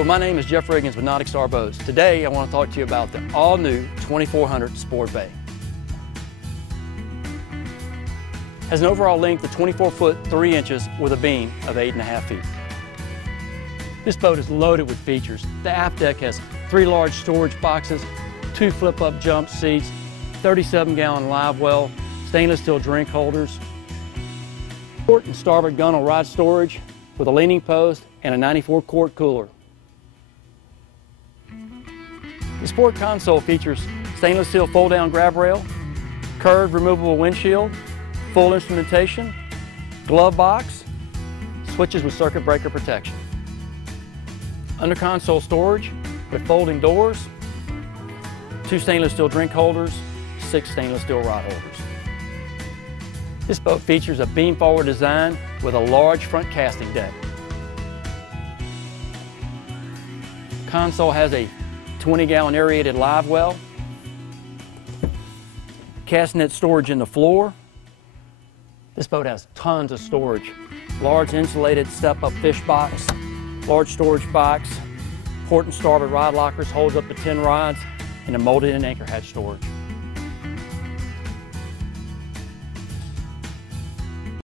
Hello, my name is Jeff Riggins with NauticStar Boats. Today I want to talk to you about the all-new 2400 Sport Bay. Has an overall length of 24 foot 3 inches with a beam of 8.5 feet. This boat is loaded with features. The aft deck has 3 large storage boxes, 2 flip-up jump seats, 37-gallon live well, stainless steel drink holders, port and starboard gunnel rod storage with a leaning post and a 94-quart cooler. The sport console features stainless steel fold-down grab rail, curved removable windshield, full instrumentation, glove box, switches with circuit breaker protection. Under console storage with folding doors, 2 stainless steel drink holders, 6 stainless steel rod holders. This boat features a beam forward design with a large front casting deck. Console has a 20-gallon aerated live well, cast net storage in the floor. This boat has tons of storage. Large insulated step-up fish box, large storage box, port and starboard rod lockers holds up to 10 rods, and a molded-in anchor hatch storage.